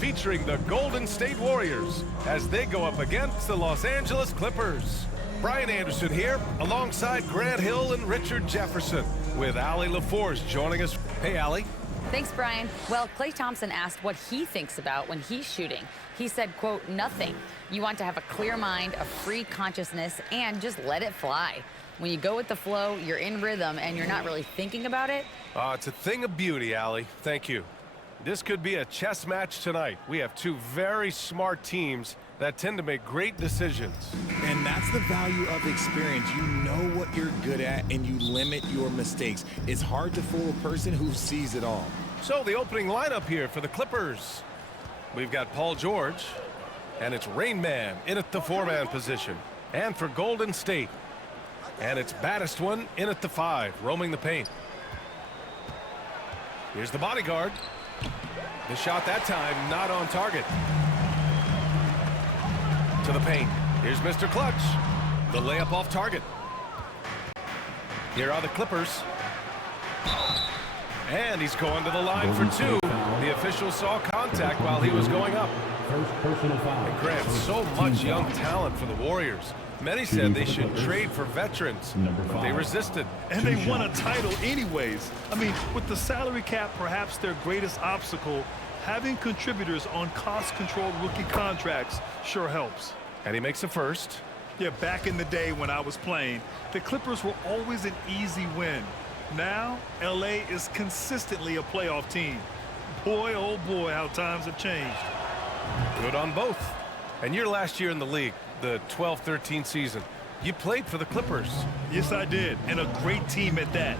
featuring the Golden State Warriors as they go up against the Los Angeles Clippers. Brian Anderson here, alongside Grant Hill and Richard Jefferson, with Allie LaForce joining us. Hey, Allie. Thanks, Brian. Well, Klay Thompson asked what he thinks about when he's shooting. He said, quote, nothing. You want to have a clear mind, a free consciousness, and just let it fly. When you go with the flow, you're in rhythm, and you're not really thinking about it. It's a thing of beauty, Allie. Thank you. This could be a chess match tonight. We have two very smart teams that tend to make great decisions. And that's the value of experience. You know what you're good at, and you limit your mistakes. It's hard to fool a person who sees it all. So the opening lineup here for the Clippers. We've got Paul George, and it's Rain Man in at the 4-man position. And for Golden State, and it's Baddest One in at the 5, roaming the paint. Here's the bodyguard. The shot that time not on target. To the paint. Here's Mr. Clutch. The layup off target. Here are the Clippers. And he's going to the line for 2. The official saw contact while he was going up. And Grant, so much young talent for the Warriors. Many said they should trade for veterans, but they resisted. And they won a title anyways. I mean, with the salary cap perhaps their greatest obstacle, having contributors on cost-controlled rookie contracts sure helps. And he makes a first. Yeah, back in the day when I was playing, the Clippers were always an easy win. Now, LA is consistently a playoff team. Boy, oh boy, how times have changed. Good on both. And your last year in the league, the 12-13 season, you played for the Clippers. Yes, I did, and a great team at that.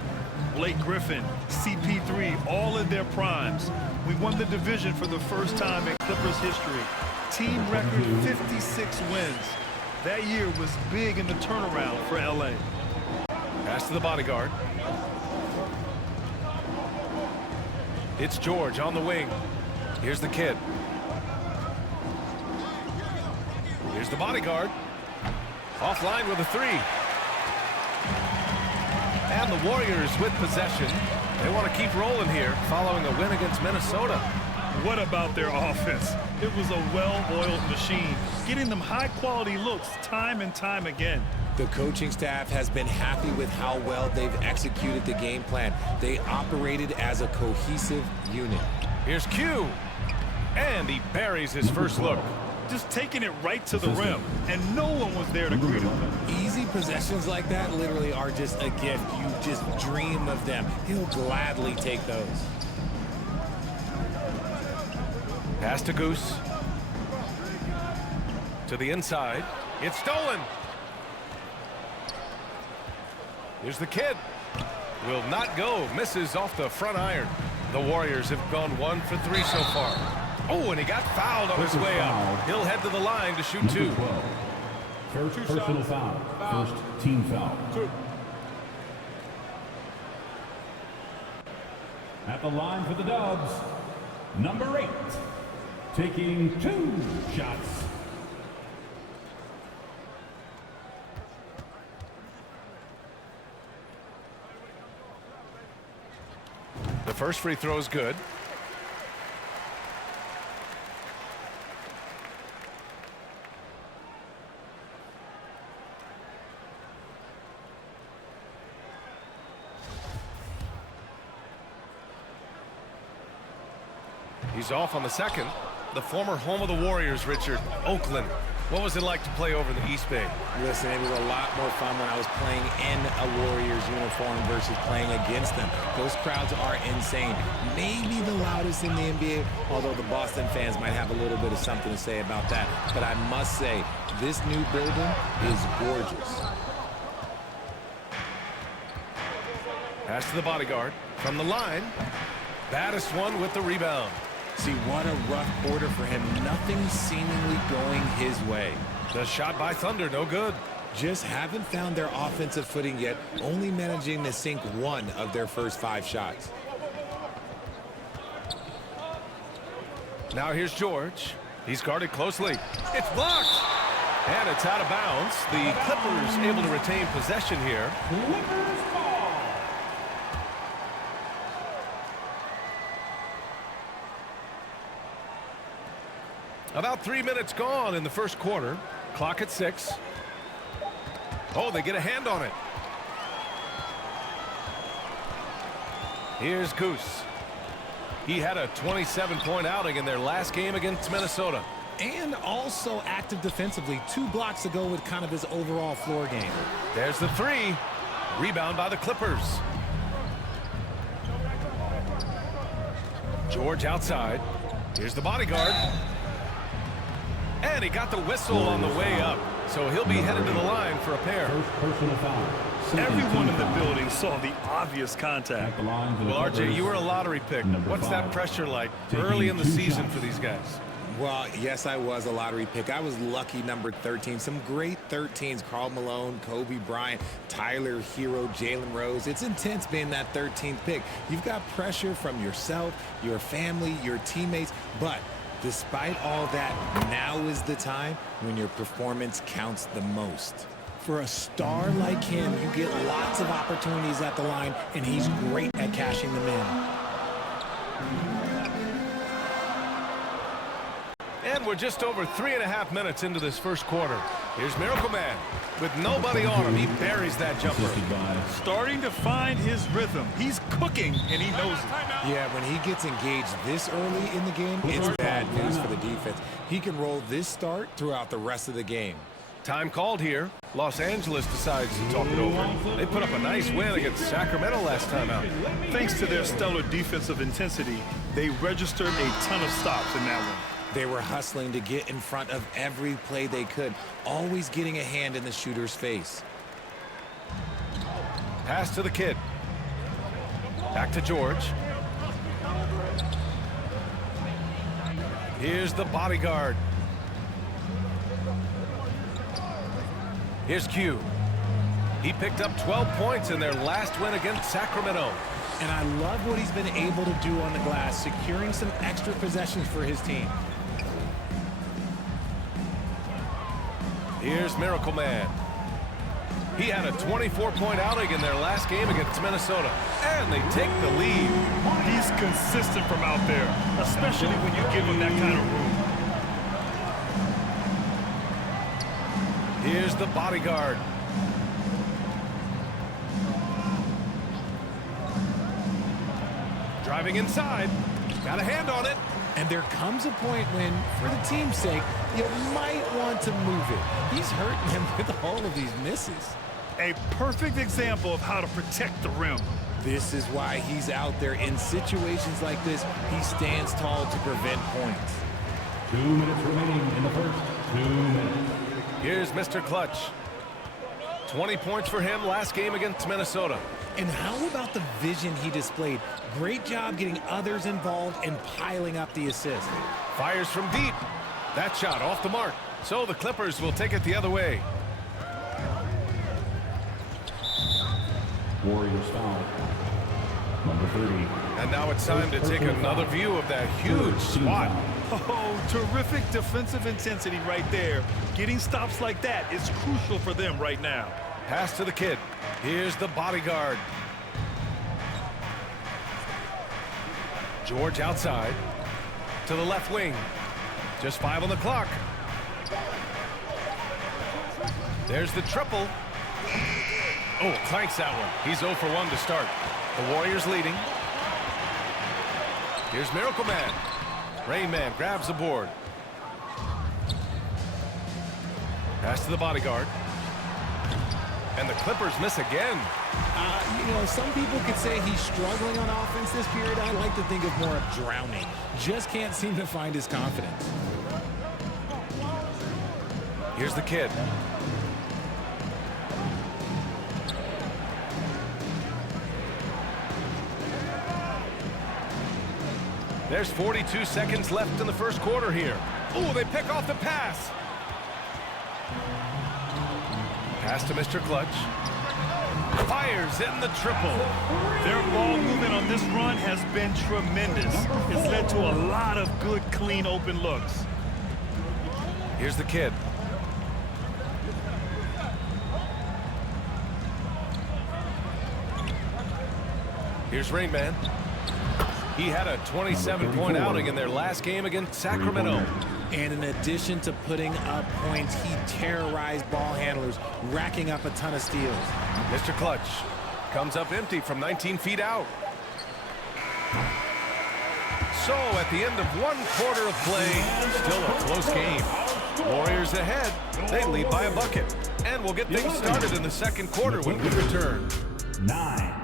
Blake Griffin, CP3, all in their primes. We won the division for the first time in Clippers history. Team record 56 wins. That year was big in the turnaround for LA. Pass to the bodyguard. It's George on the wing. Here's the kid. Here's the bodyguard. Offline with a 3. And the Warriors with possession. They want to keep rolling here following a win against Minnesota. What about their offense? It was a well-oiled machine, getting them high-quality looks time and time again. The coaching staff has been happy with how well they've executed the game plan. They operated as a cohesive unit. Here's Q. And he buries his first look. Just taking it right to the rim, and no one was there to greet him. Easy possessions like that literally are just a gift. You just dream of them. He'll gladly take those. Pass to Goose. To the inside. It's stolen. Here's the kid. Will not go. Misses off the front iron. The Warriors have gone 1 for 3 so far. Oh, and he got fouled on his way up. He'll head to the line to shoot 2. First personal foul. First team foul. 2. At the line for the Dubs, number 8, taking 2 shots. The first free throw is good. He's off on the second. The former home of the Warriors, Richard, Oakland. What was it like to play over in the East Bay? Listen, it was a lot more fun when I was playing in a Warriors uniform versus playing against them. Those crowds are insane. Maybe the loudest in the NBA, although the Boston fans might have a little bit of something to say about that. But I must say, this new building is gorgeous. Pass to the bodyguard. From the line, Baddest One with the rebound. See, what a rough quarter for him. Nothing seemingly going his way. The shot by Thunder, no good. Just haven't found their offensive footing yet, only managing to sink 1 of their first 5 shots. Now here's George. He's guarded closely. It's blocked. And it's out of bounds. The Clippers able to retain possession here. Clippers ball. About 3 minutes gone in the first quarter. Clock at 6. Oh, they get a hand on it. Here's Goose. He had a 27-point outing in their last game against Minnesota. And also active defensively. 2 blocks ago with kind of his overall floor game. There's the 3. Rebound by the Clippers. George outside. Here's the bodyguard. And he got the whistle on the way up. So he'll be headed to the line for a pair. Personal foul. Everyone in the building saw the obvious contact. Well, RJ, you were a lottery pick. What's that pressure like early in the season for these guys? Well, yes, I was a lottery pick. I was lucky number 13. Some great 13s. Karl Malone, Kobe Bryant, Tyler Hero, Jalen Rose. It's intense being that 13th pick. You've got pressure from yourself, your family, your teammates. But despite all that, now is the time when your performance counts the most. For a star like him, you get lots of opportunities at the line, and he's great at cashing them in. And we're just over 3.5 minutes into this first quarter. Here's Miracle Man. With nobody on him, he buries that jumper. Starting to find his rhythm. He's cooking, and he knows it. Yeah, when he gets engaged this early in the game, it's bad news for the defense. He can roll this start throughout the rest of the game. Time called here. Los Angeles decides to talk it over. They put up a nice win against Sacramento last time out. Thanks to their stellar defensive intensity, they registered a ton of stops in that one. They were hustling to get in front of every play they could, always getting a hand in the shooter's face. Pass to the kid. Back to George. Here's the bodyguard. Here's Q. He picked up 12 points in their last win against Sacramento. And I love what he's been able to do on the glass, securing some extra possessions for his team. Here's Miracle Man. He had a 24-point outing in their last game against Minnesota. And they take the lead. He's consistent from out there, especially when you give him that kind of room. Here's the bodyguard. Driving inside. Got a hand on it. And there comes a point when, for the team's sake, you might want to move it. He's hurting him with all of these misses. A perfect example of how to protect the rim. This is why he's out there in situations like this. He stands tall to prevent points. 2 minutes remaining in the first. 2 minutes. Here's Mr. Clutch. 20 points for him last game against Minnesota. And how about the vision he displayed? Great job getting others involved and piling up the assist. Fires from deep. That shot off the mark. So the Clippers will take it the other way. Warriors foul. Number 30. And now it's time to take another view of that huge spot. Oh, terrific defensive intensity right there. Getting stops like that is crucial for them right now. Pass to the kid. Here's the bodyguard. George outside. To the left wing. Just 5 on the clock. There's the triple. Oh, clanks that one. He's 0 for 1 to start. The Warriors leading. Here's Miracle Man. Rain Man grabs the board. Pass to the bodyguard. And the Clippers miss again. You know, some people could say he's struggling on offense this period. I like to think of more of drowning. Just can't seem to find his confidence. Here's the kid. There's 42 seconds left in the first quarter here. Oh, they pick off the pass. Pass to Mr. Clutch. Fires in the triple. Their ball movement on this run has been tremendous. It's led to a lot of good, clean, open looks. Here's the kid. Here's Rain Man. He had a 27-point outing in their last game against Sacramento. And in addition to putting up points, he terrorized ball handlers, racking up a ton of steals. Mr. Clutch comes up empty from 19 feet out. So at the end of 1 quarter of play, still a close game. Warriors ahead. They lead by a bucket. And we'll get things started in the second quarter when we return. 9.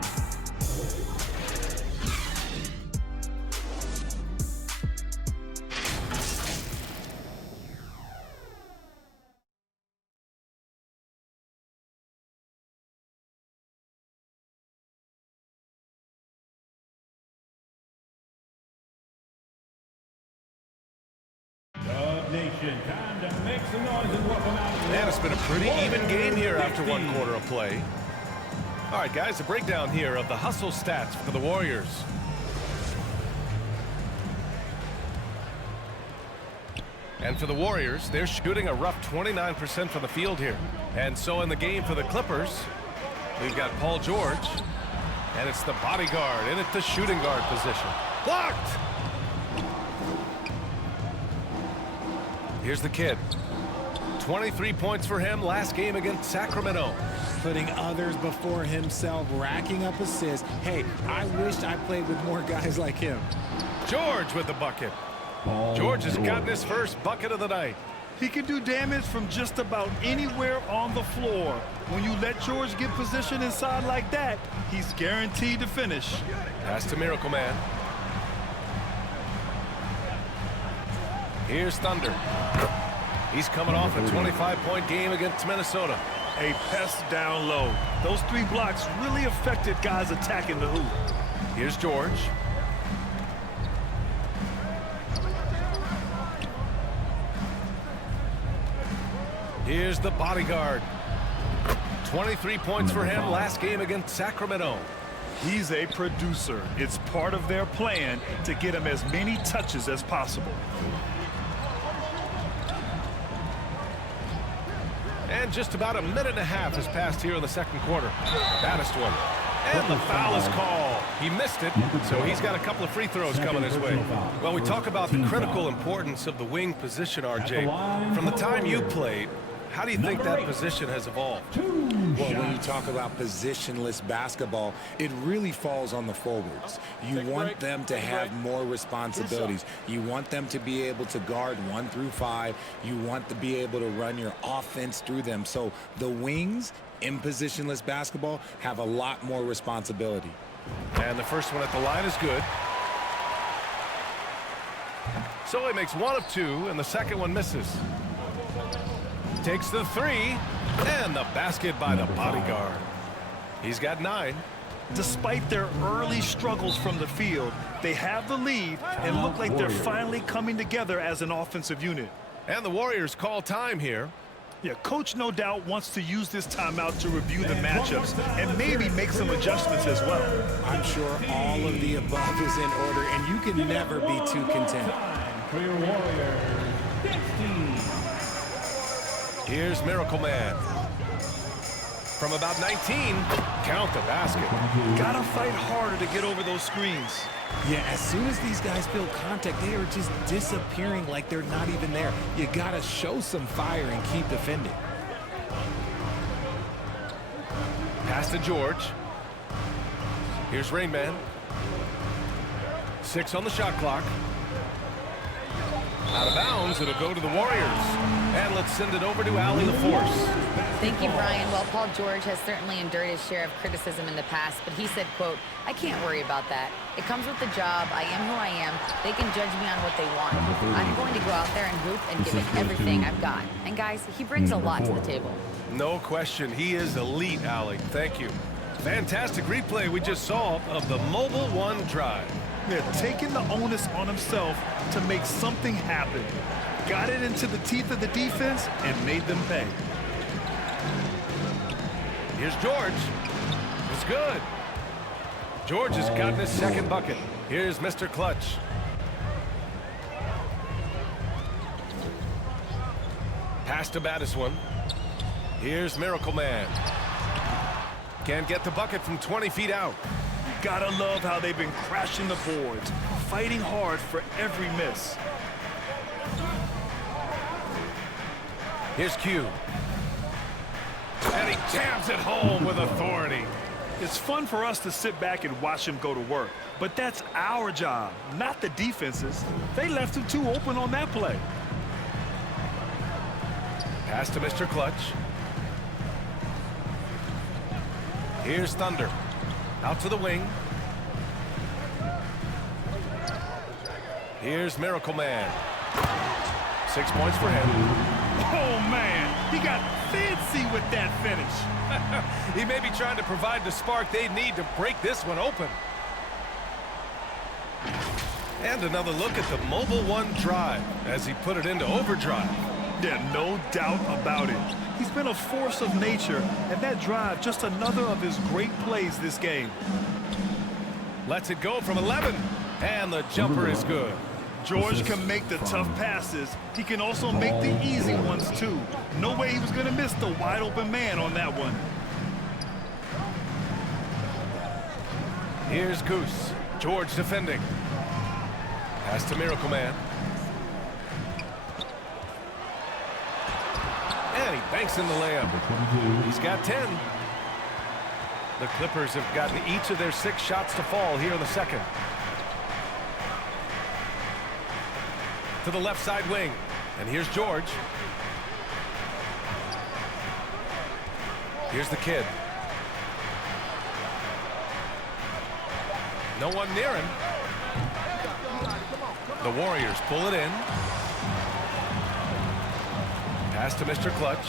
Nation, time to make some noise and welcome out. And it's been a pretty even game here after 1 quarter of play. All right, guys, a breakdown here of the hustle stats for the Warriors. And for the Warriors, they're shooting a rough 29% from the field here. And so in the game for the Clippers, we've got Paul George, and it's the bodyguard in at the shooting guard position. Blocked! Here's the kid. 23 points for him last game against Sacramento. Putting others before himself, racking up assists. Hey, I wish I played with more guys like him. George with the bucket. George has gotten his first bucket of the night. He can do damage from just about anywhere on the floor. When you let George get position inside like that, he's guaranteed to finish. Pass to Miracle Man. Here's Thunder. He's coming off a 25-point game against Minnesota. A pest down low. Those 3 blocks really affected guys attacking the hoop. Here's George. Here's the bodyguard. 23 points for him last game against Sacramento. He's a producer. It's part of their plan to get him as many touches as possible. And just about a minute and a half has passed here in the second quarter. Baddest one. And the foul is called. He missed it, so he's got a couple of free throws coming his way. Well, we talk about the critical importance of the wing position, RJ. From the time you played, how do you think that position has evolved? Well, when you talk about positionless basketball, it really falls on the forwards. You want them to have more responsibilities. You want them to be able to guard 1 through 5. You want to be able to run your offense through them. So the wings in positionless basketball have a lot more responsibility. And the first one at the line is good. So he makes 1 of 2, and the second one misses. Takes the 3, and the basket by the bodyguard. He's got 9. Despite their early struggles from the field, they have the lead and look like they're finally coming together as an offensive unit. And the Warriors call time here. Yeah, coach no doubt wants to use this timeout to review the matchups and maybe make some adjustments as well. I'm sure all of the above is in order, and you can never be too content. For your Warriors, 15. Here's Miracle Man. From about 19, count the basket. Gotta fight harder to get over those screens. Yeah, as soon as these guys feel contact, they are just disappearing like they're not even there. You gotta show some fire and keep defending. Pass to George. Here's Rain Man. 6 on the shot clock. Out of bounds, it'll go to the Warriors. And let's send it over to Allie LaForce. Thank you, Brian. Well, Paul George has certainly endured his share of criticism in the past, but he said, quote, "I can't worry about that. It comes with the job. I am who I am. They can judge me on what they want. I'm going to go out there and hoop and give it everything I've got." And guys, he brings a lot to the table. No question. He is elite, Allie. Thank you. Fantastic replay we just saw of the Mobile One drive. They're taking the onus on himself to make something happen. Got it into the teeth of the defense and made them pay. Here's George. It's good. George has gotten his second bucket. Here's Mr. Clutch. Pass to baddest one. Here's Miracle Man. Can't get the bucket from 20 feet out. Gotta love how they've been crashing the boards, fighting hard for every miss. Here's Q. And he jams it home with authority. It's fun for us to sit back and watch him go to work, but that's our job, not the defense's. They left him too open on that play. Pass to Mr. Clutch. Here's Thunder. Out to the wing. Here's Miracle Man. 6 points for him. Oh, man, he got fancy with that finish. He may be trying to provide the spark they need to break this one open. And another look at the Mobile One drive as he put it into overdrive. Yeah, no doubt about it. He's been a force of nature, and that drive just another of his great plays this game. Lets it go from 11, and the jumper is good. George can make the tough passes. He can also make the easy ones, too. No way he was going to miss the wide-open man on that one. Here's Goose. George defending. Pass to Miracle Man. And he banks in the layup. He's got 10. The Clippers have gotten each of their 6 shots to fall here in the second. To the left side wing. And here's George. Here's the kid. No one near him. The Warriors pull it in. Pass to Mr. Clutch.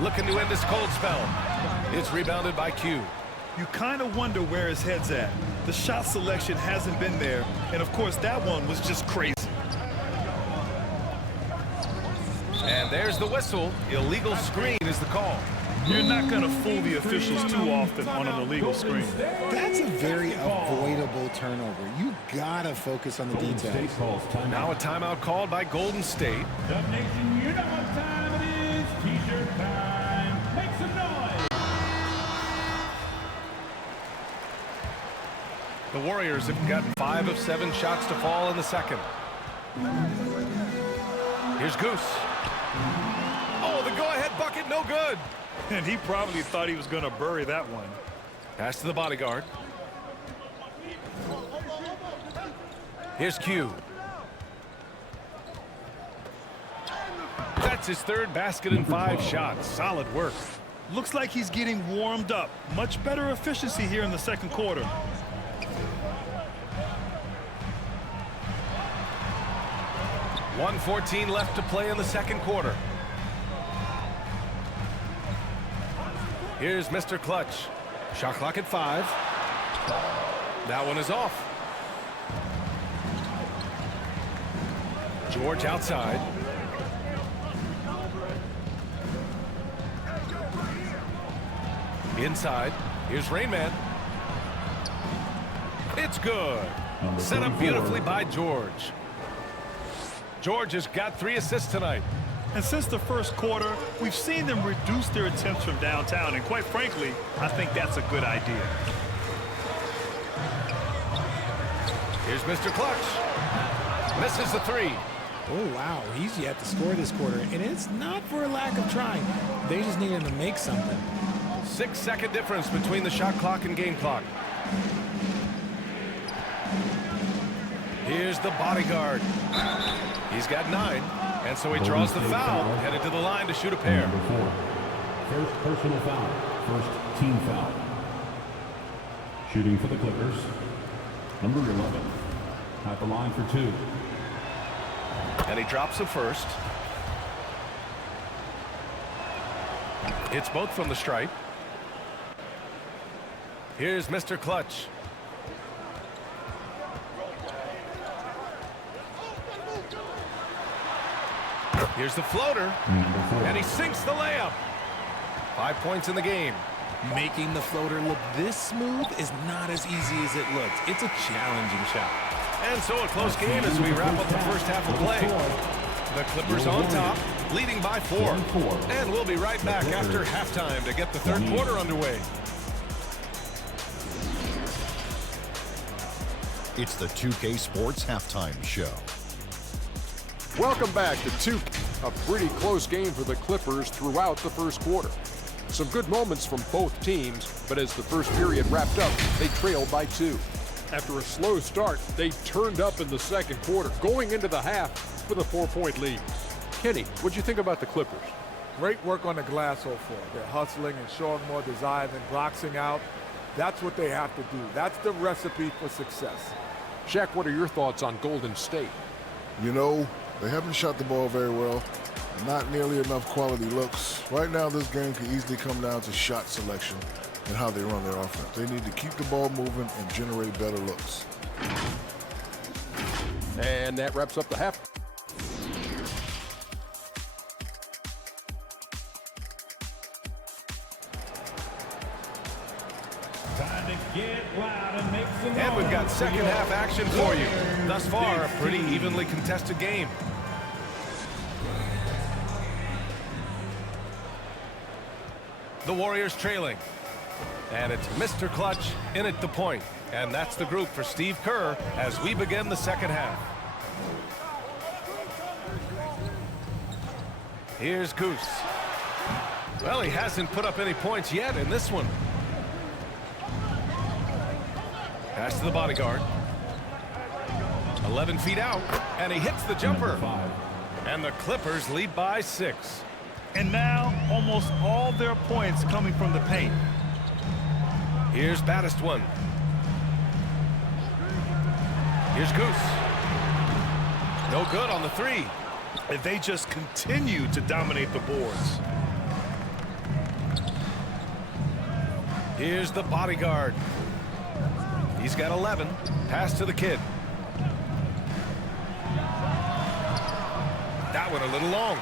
Looking to end this cold spell. It's rebounded by Q. You kind of wonder where his head's at. The shot selection hasn't been there, and of course that one was just crazy. And there's the whistle. Illegal screen is the call. You're not going to fool the officials too often on an illegal screen. That's a very avoidable turnover. You gotta focus on the details. Now a timeout called by Golden State. Dub Nation, you know what time it is. T-shirt time. Make some noise. The Warriors have gotten 5 of 7 shots to fall in the second. Here's Goose. Oh, the go-ahead bucket, no good. And he probably thought he was going to bury that one. Pass to the bodyguard. Here's Q. That's his 3rd basket in 5 shots. Solid work. Looks like he's getting warmed up. Much better efficiency here in the second quarter. .114 left to play in the second quarter. Here's Mr. Clutch. Shot clock at 5. That one is off. George outside. Inside. Here's Rain Man. It's good. Set up beautifully by George. George has got 3 assists tonight. And since the first quarter, we've seen them reduce their attempts from downtown. And quite frankly, I think that's a good idea. Here's Mr. Clutch. Misses the 3. Oh, wow. He's yet to score this quarter. And it's not for a lack of trying. They just need him to make something. 6-second difference between the shot clock and game clock. Here's the bodyguard. He's got 9. And so he draws the foul, headed to the line to shoot a pair. Number 4. First personal foul. First team foul. Shooting for the Clippers. Number 11. At the line for 2. And he drops the first. It's both from the stripe. Here's Mr. Clutch. Here's the floater, and he sinks the layup. 5 points in the game. Making the floater look this smooth is not as easy as it looks. It's a challenging shot. And so a close game as we wrap up the first half of play. The Clippers on top. leading by 4. And we'll be right back after halftime to get the third quarter underway. It's the 2K Sports Halftime Show. Welcome back to 2. A pretty close game for the Clippers throughout the first quarter. Some good moments from both teams, but as the first period wrapped up, they trailed by 2. After a slow start, they turned up in the second quarter, going into the half with a 4-point lead. Kenny, what'd you think about the Clippers? Great work on the glass so far. They're hustling and showing more desire than boxing out. That's what they have to do. That's the recipe for success. Shaq, what are your thoughts on Golden State? You know, they haven't shot the ball very well. Not nearly enough quality looks. Right now, this game could easily come down to shot selection and how they run their offense. They need to keep the ball moving and generate better looks. And that wraps up the half. Time to get loud and make some And we've got noise. second half action for you. Thus far, a pretty evenly contested game. The Warriors trailing. And it's Mr. Clutch in at the point. And that's the group for Steve Kerr as we begin the second half. Here's Goose. Well, he hasn't put up any points yet in this one. Pass to the bodyguard. 11 feet out, and he hits the jumper. And the Clippers lead by 6. And now, almost all their points coming from the paint. Here's Baddest one. Here's Goose. No good on the 3. And they just continue to dominate the boards. Here's the bodyguard. He's got 11. Pass to the kid. That one a little long.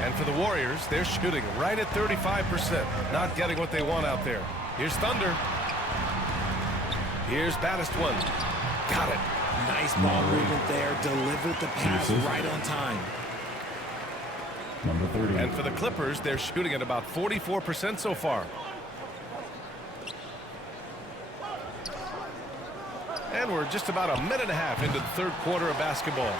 And for the Warriors, they're shooting right at 35%. Not getting what they want out there. Here's Thunder. Here's Baddest one. Got it. Nice ball movement there. Delivered the pass right on time. Number 30. And for the Clippers, they're shooting at about 44% so far. And we're just about a minute and a half into the third quarter of basketball.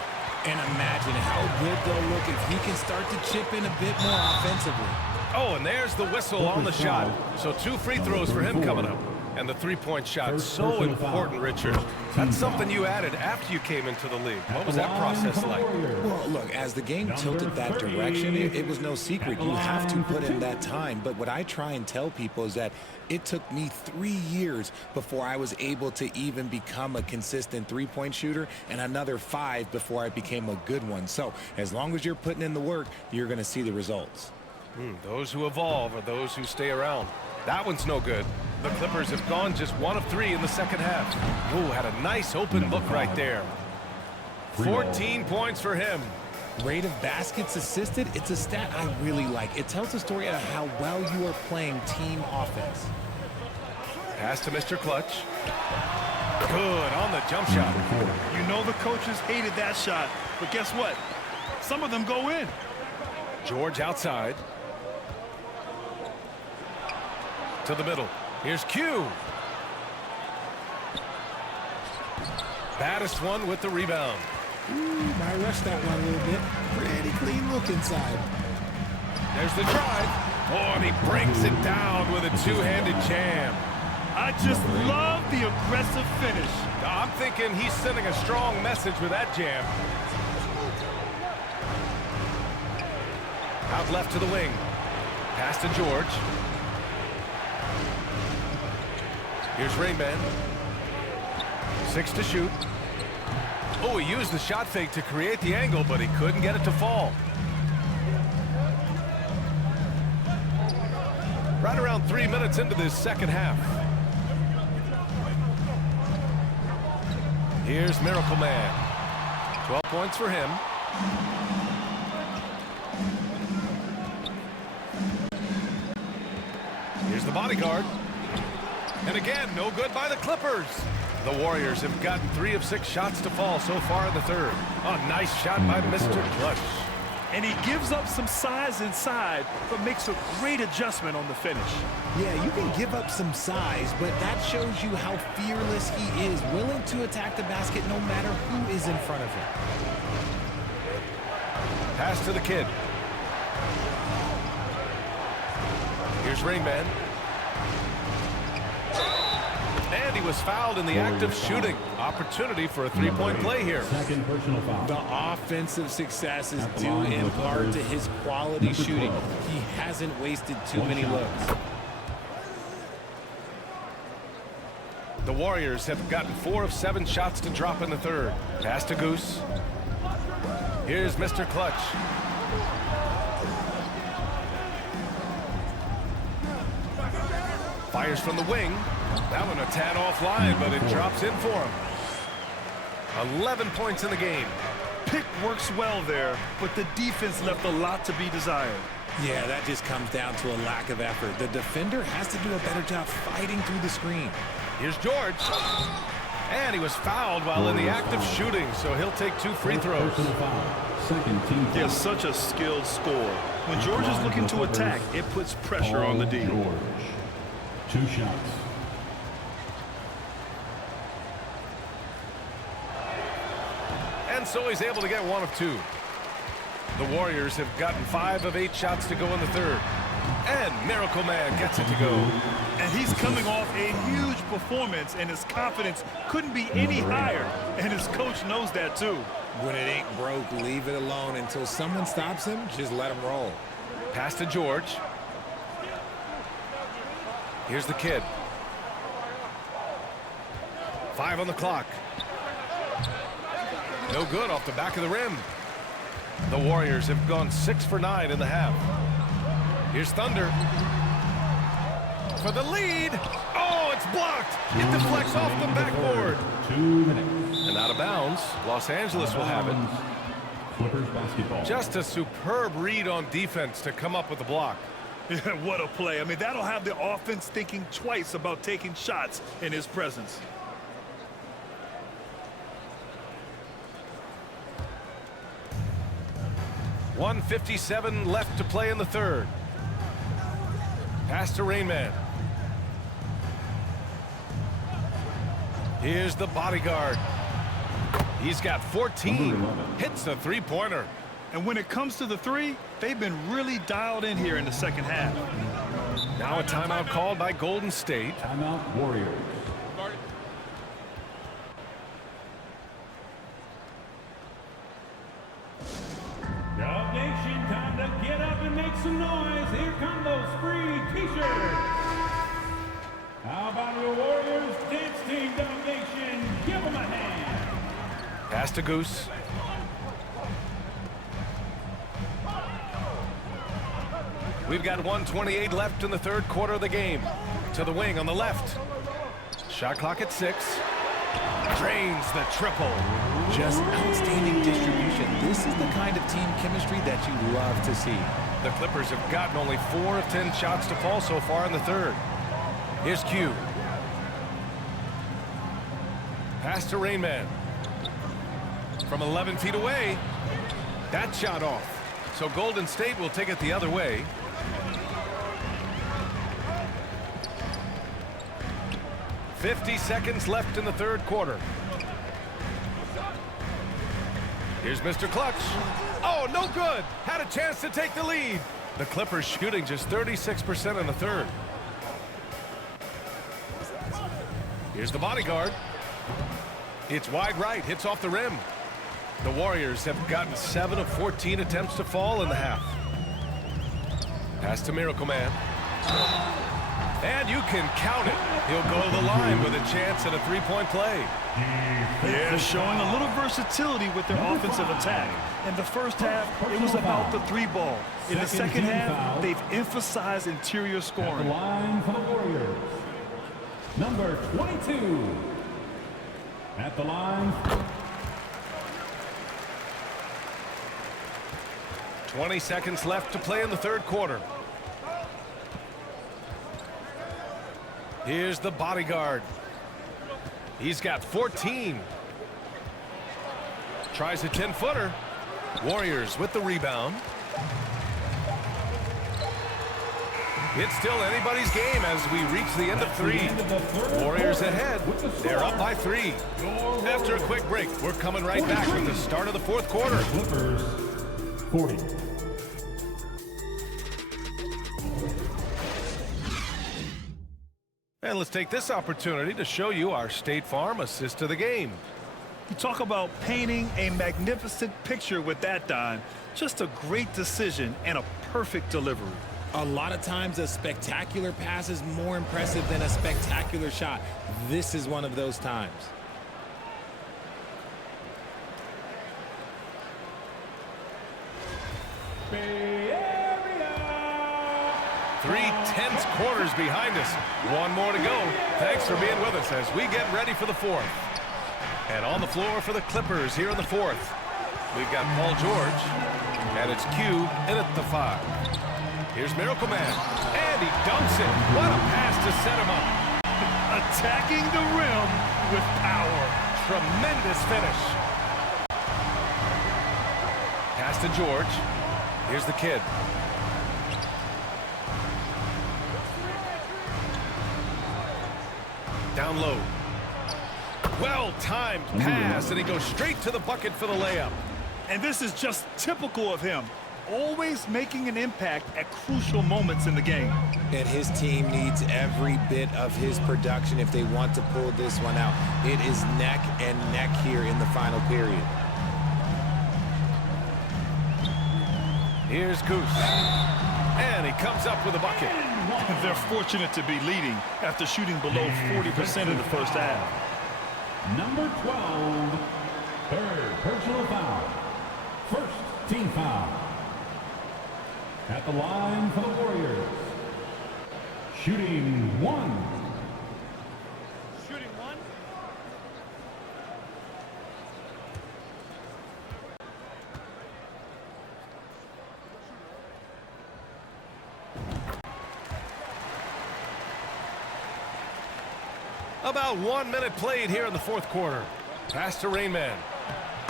And imagine how good they'll look if he can start to chip in a bit more offensively. Oh, and there's the whistle on the shot. So 2 free throws for him coming up. And the three-point shot, so important, Richard. That's something you added after you came into the league. What was that process like? Well, look, as the game tilted that direction, it was no secret. You have to put in that time. But what I try and tell people is that it took me 3 years before I was able to even become a consistent three-point shooter, and another 5 before I became a good one. So as long as you're putting in the work, you're going to see the results. Those who evolve are those who stay around. That one's no good. The Clippers have gone just 1 of 3 in the second half. Oh, had a nice open look right there. 14 points for him. Rate of baskets assisted, it's a stat I really like. It tells a story of how well you are playing team offense. Pass to Mr. Clutch. Good on the jump shot. You know the coaches hated that shot, but guess what? Some of them go in. George outside. To the middle. Here's Q. Baddest one with the rebound. I rushed that one a little bit. Pretty clean look inside. There's the drive. Oh, and he breaks it down with a two-handed jam. I just love the aggressive finish. I'm thinking he's sending a strong message with that jam. Out left to the wing. Pass to George. Here's Rain Man. 6 to shoot. Oh, he used the shot fake to create the angle, but he couldn't get it to fall. Right around 3 minutes into this second half. Here's Miracle Man. 12 points for him. Here's the bodyguard. And again, no good by the Clippers. The Warriors have gotten 3 of 6 shots to fall so far in the third. Oh, nice shot by Mr. Clutch. And he gives up some size inside, but makes a great adjustment on the finish. Yeah, you can give up some size, but that shows you how fearless he is, willing to attack the basket no matter who is in front of him. Pass to the kid. Here's Rain Man. And he was fouled in the act of shooting. Opportunity for a three-point play here. Second personal foul. The offensive success is due in part to his quality shooting. He hasn't wasted too many looks. The Warriors have gotten 4 of 7 shots to drop in the third. Pass to Goose. Here's Mr. Clutch. Fires from the wing. That one a tad offline, but it drops in for him. 11 points in the game. Pick works well there, but the defense left a lot to be desired. Yeah, that just comes down to a lack of effort. The defender has to do a better job fighting through the screen. Here's George. And he was fouled while in the act of shooting, so he'll take 2 free throws. Second team foul. He has such a skilled scorer. When George is looking to attack, it puts pressure on the D. George. 2 shots. And so he's able to get 1 of 2. The Warriors have gotten 5 of 8 shots to go in the third. And Miracle Man gets it to go. And he's coming off a huge performance, and his confidence couldn't be any higher. And his coach knows that too. When it ain't broke, leave it alone. Until someone stops him, just let him roll. Pass to George. Here's the kid. 5 on the clock. No good off the back of the rim. The Warriors have gone 6 for 9 in the half. Here's Thunder. For the lead. Oh, it's blocked. It deflects off the backboard. 2 minutes. And out of bounds. Los Angeles will have it. Clippers basketball. Just a superb read on defense to come up with the block. Yeah, what a play. I mean, that'll have the offense thinking twice about taking shots in his presence. .157 left to play in the third. Pass to Rain Man. Here's the bodyguard. He's got 14. Hits a three-pointer. And when it comes to the three, they've been really dialed in here in the second half. Now a timeout called by Golden State. Timeout Warriors. Dub Nation, time to get up and make some noise. Here come those free t-shirts. How about your Warriors dance team, Dub Nation? Give them a hand. Pass to Goose. We've got 1:28 left in the third quarter of the game. To the wing on the left. Shot clock at 6. Drains the triple. Just outstanding distribution. This is the kind of team chemistry that you love to see. The Clippers have gotten only 4 of 10 shots to fall so far in the third. Here's Q. Pass to Rain Man. From 11 feet away. That shot off. So Golden State will take it the other way. .50 seconds left in the third quarter. Here's Mr. Clutch. Oh, no good. Had a chance to take the lead. The Clippers shooting just 36% in the third. Here's the bodyguard. It's wide right. Hits off the rim. The Warriors have gotten 7 of 14 attempts to fall in the half. Pass to Miracle Man. And you can count it. He'll go to the line with a chance at a three-point play. Yeah, showing a little versatility with their offensive attack. In the first half, it was about the 3 ball. In the second half, they've emphasized interior At the scoring. line for the Warriors. Number 22. At the line. 20 seconds left to play in the third quarter. Here's the bodyguard. He's got 14. Tries a 10-footer. Warriors with the rebound. It's still anybody's game as we reach the end of 3. Warriors ahead. They're up by 3. After a quick break, we're coming right back with the start of the 4th quarter. Clippers 40. And let's take this opportunity to show you our State Farm assist to the game. You talk about painting a magnificent picture with that dime. Just a great decision and a perfect delivery. A lot of times a spectacular pass is more impressive than a spectacular shot. This is one of those times. Bay Area. 3 tense quarters behind us. 1 more to go. Thanks for being with us as we get ready for the 4th. And on the floor for the Clippers here in the 4th, we've got Paul George, and it's Q in at the 5. Here's Miracle Man, and he dunks it. What a pass to set him up. Attacking the rim with power. Tremendous finish. Pass to George. Here's the kid. Down low. Well-timed pass, and he goes straight to the bucket for the layup. And this is just typical of him. Always making an impact at crucial moments in the game. And his team needs every bit of his production if they want to pull this one out. It is neck and neck here in the final period. Here's Goose. And he comes up with a bucket. They're fortunate to be leading after shooting below 40% in the first half. Number 12, third personal foul. First team foul. At the line for the Warriors. Shooting 1. Shooting 1. About 1 minute played here in the 4th quarter. Pass to Rain Man.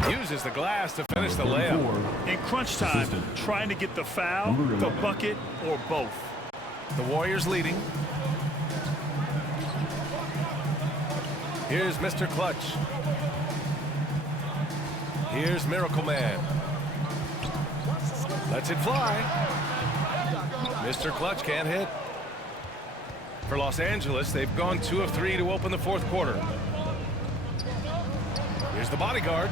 Uses the glass to finish the layup. In crunch time, trying to get the foul, the bucket, or both. The Warriors leading. Here's Mr. Clutch. Here's Miracle Man. Lets it fly. Mr. Clutch can't hit. For Los Angeles, they've gone 2 of 3 to open the 4th quarter. Here's the bodyguard.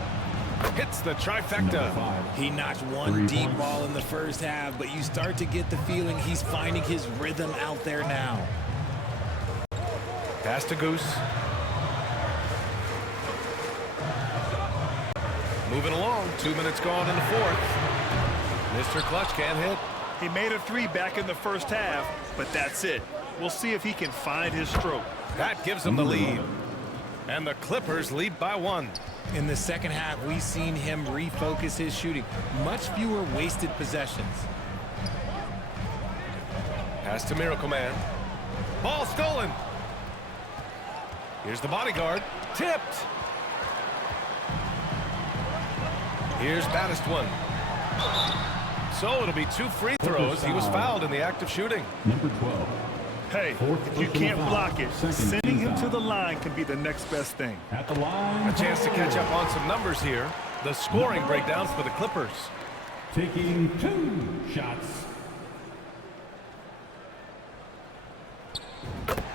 Hits the trifecta. He knocked one deep ball in the first half, but you start to get the feeling he's finding his rhythm out there now. Pass to Goose. Moving along, 2 minutes gone in the 4th. Mr. Clutch can't hit. He made a 3 back in the first half, but that's it. We'll see if he can find his stroke. That gives them the lead. And the Clippers lead by 1. In the second half, we've seen him refocus his shooting. Much fewer wasted possessions. Pass to Miracle Man. Ball stolen. Here's the bodyguard. Tipped. Here's baddest one. So it'll be 2 free throws. He was fouled in the act of shooting. Number 12. Hey, if you can't block it, sending him to the line can be the next best thing. At the line. A chance to catch up on some numbers here. The scoring breakdown for the Clippers. Taking 2 shots.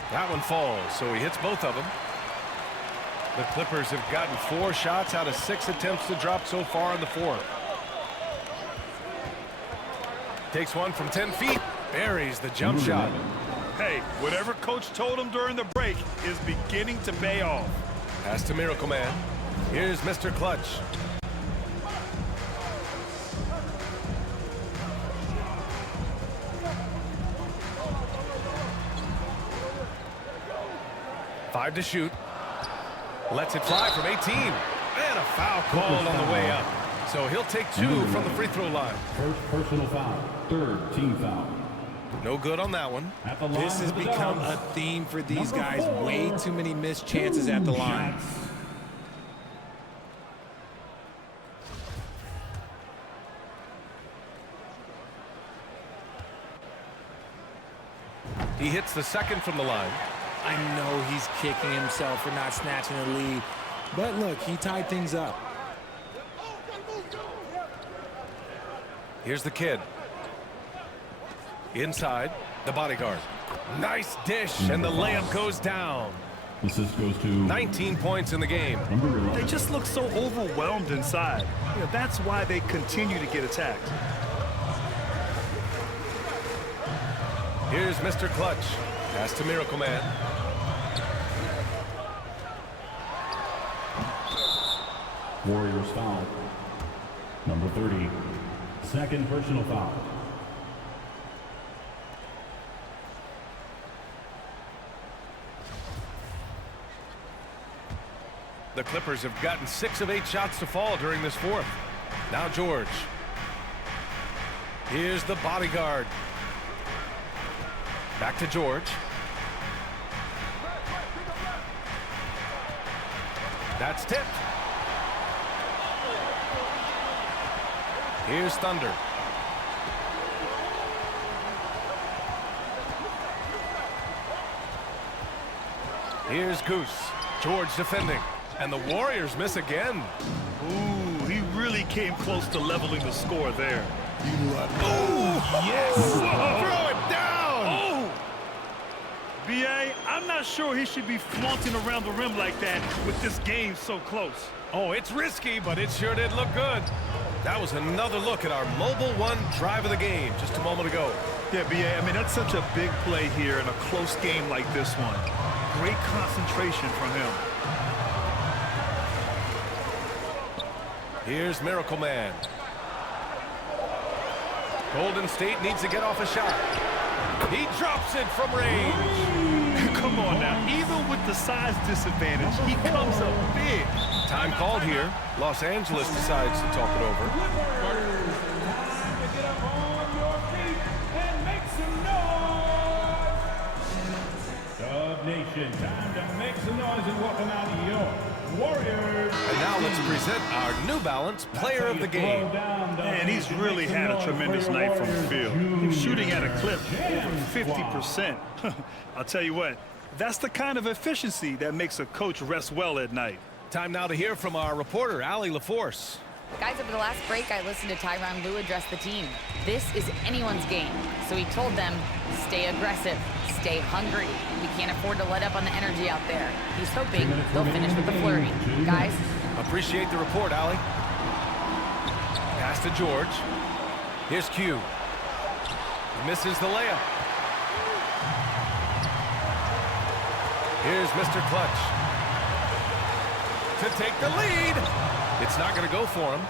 That one falls, so he hits both of them. The Clippers have gotten 4 shots out of 6 attempts to drop so far in the 4th. Takes one from 10 feet. Buries the jump shot. Hey, whatever coach told him during the break is beginning to pay off. Pass to Miracle Man. Here's Mr. Clutch. Five to shoot. Lets it fly from 18. And a foul called on the way up. So he'll take 2 from the free throw line. First personal foul. Third team foul. No good on that one. This has become a theme for these guys. Way too many missed chances at the line. He hits the second from the line. I know he's kicking himself for not snatching the lead, but look, he tied things up. Here's the kid. Inside, the bodyguard. Nice dish, and the layup goes down. Assist goes to 19 points in the game. They just look so overwhelmed inside. That's why they continue to get attacked. Here's Mr. Clutch. Pass to Miracle Man. Warriors foul. Number 30. Second personal foul. The Clippers have gotten 6 of 8 shots to fall during this fourth. Now George. Here's the bodyguard. Back to George. That's tipped. Here's Thunder. Here's Goose. George defending. And the Warriors miss again. Ooh, he really came close to leveling the score there. Oh, yes. Throw it down. Oh! B.A., I'm not sure he should be flaunting around the rim like that with this game so close. Oh, it's risky, but it sure did look good. That was another look at our Mobile One drive of the game just a moment ago. Yeah, B.A., I mean, that's such a big play here in a close game like this one. Great concentration from him. Here's Miracle Man. Golden State needs to get off a shot. He drops it from range. Come on now. Even with the size disadvantage, he comes up big. Time called here. Los Angeles decides to talk it over. time to get up on your feet and make some noise. Dub Nation, time to make some noise and welcome out your Warriors. And now let's present our New Balance Player of the Game. Man, he's really had a tremendous night from the field. He's shooting at a clip over 50%. I'll tell you what, that's the kind of efficiency that makes a coach rest well at night. Time now to hear from our reporter, Allie LaForce. Guys, over the last break, I listened to Tyronn Lue address the team. This is anyone's game. So he told them, stay aggressive, stay hungry. We can't afford to let up on the energy out there. He's hoping they'll finish with the flurry. Guys? Appreciate the report, Allie. Pass to George. Here's Q. Misses the layup. Here's Mr. Clutch. To take the lead. It's not going to go for him.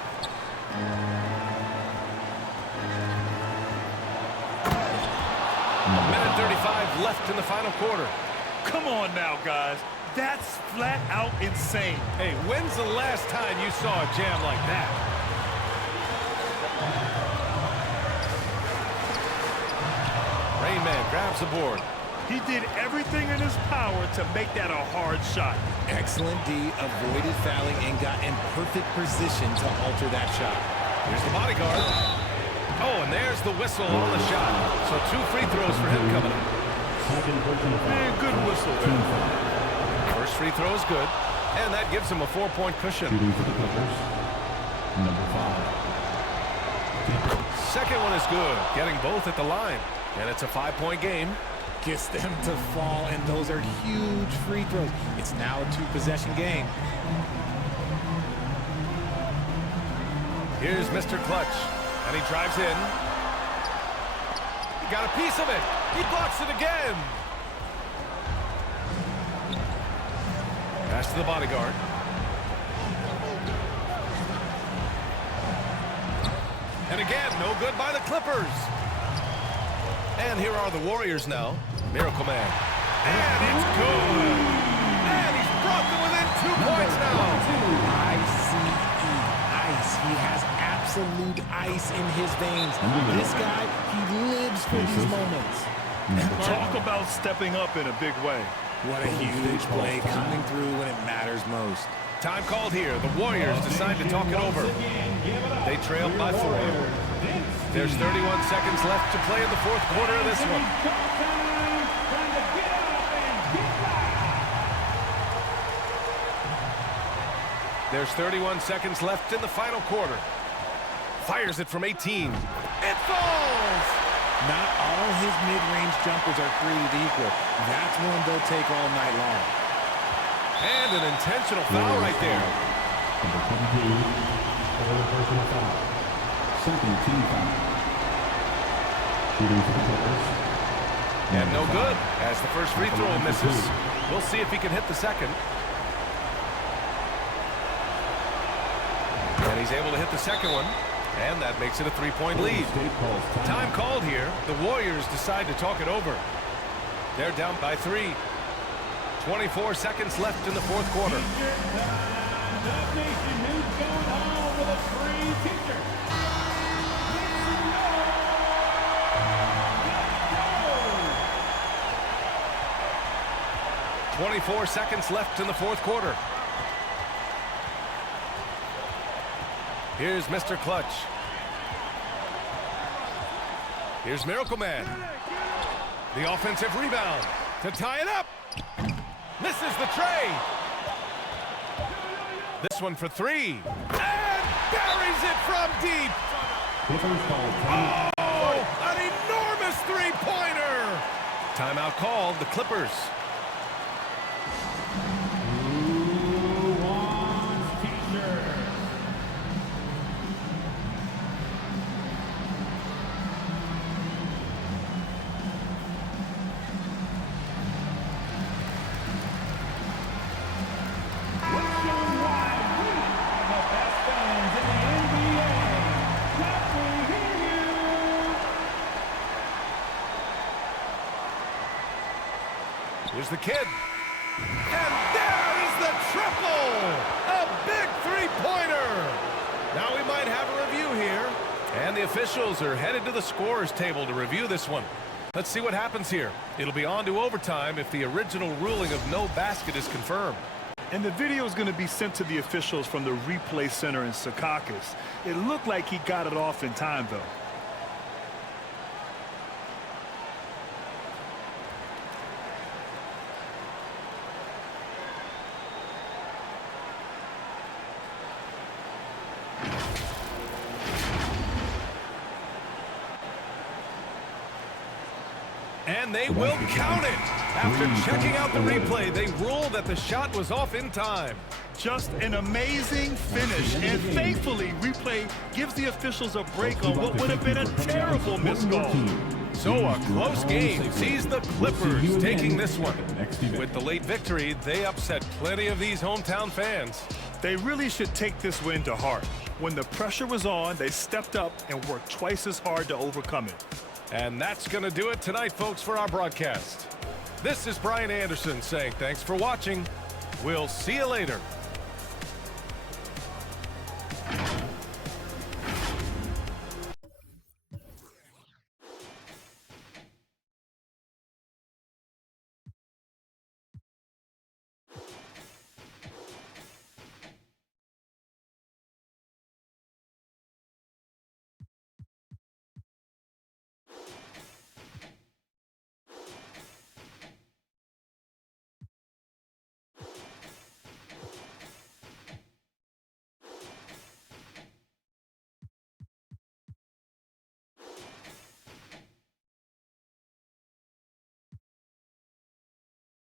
A minute 35 left in the final quarter. Come on now, guys. That's flat out insane. Hey, when's the last time you saw a jam like that? Rain Man grabs the board. He did everything in his power to make that a hard shot. Excellent D, avoided fouling and got in perfect position to alter that shot. Here's the bodyguard. Oh, and there's the whistle on the shot. So 2 free throws for him coming up. Man, good whistle there. First free throw is good, and that gives him a 4-point cushion. Shooting for the Clippers. Number 5. Second one is good, getting both at the line. And it's a 5-point game. Gets them to fall, and those are huge free throws. It's now a 2-possession game. Here's Mr. Clutch, and he drives in. He got a piece of it. He blocks it again. Pass to the bodyguard. And again, no good by the Clippers. And here are the Warriors now. Miracle Man. And it's good. And he's brought them within 2 points now. Ice. He has absolute ice in his veins. This guy, he lives for these moments. Talk about stepping up in a big way. What a huge play coming through when it matters most. Time called here. The Warriors decide to talk it over. They trail by 4. There's 31 seconds left to play in the fourth quarter of this one. There's 31 seconds left in the final quarter. Fires it from 18. It falls! Not all his mid-range jumpers are created equal. That's one they'll take all night long. And an intentional foul right there. Number 22, early personal foul. Second team foul. Shooting for the Clippers. And no good, as the first free throw misses. We'll see if he can hit the second. And he's able to hit the second one. And that makes it a three-point lead. Time called here. The Warriors decide to talk it over. They're down by 3. 24 seconds left in the fourth quarter. Dub Nation, who's going home with a free t-shirt? 24 seconds left in the fourth quarter. Here's Mr. Clutch. Here's Miracle Man. The offensive rebound to tie it up. Misses the tray. This one for 3. And buries it from deep. Oh, an enormous three-pointer. Timeout called, the Clippers. Who wants t-shirts? Wishing wide we are the best fans in the NBA. Let me hear you. Here's the kid. And there is the triple! A big three-pointer! Now we might have a review here. And the officials are headed to the scorer's table to review this one. Let's see what happens here. It'll be on to overtime if the original ruling of no basket is confirmed. And the video is going to be sent to the officials from the replay center in Secaucus. It looked like he got it off in time, though. And they will count it. After checking out the replay, they rule that the shot was off in time. Just an amazing finish, and thankfully, replay gives the officials a break on what would have been a terrible missed goal. So a close game sees the Clippers taking this one. With the late victory, they upset plenty of these hometown fans. They really should take this win to heart. When the pressure was on, they stepped up and worked twice as hard to overcome it. And that's going to do it tonight, folks, for our broadcast. This is Brian Anderson saying thanks for watching. We'll see you later.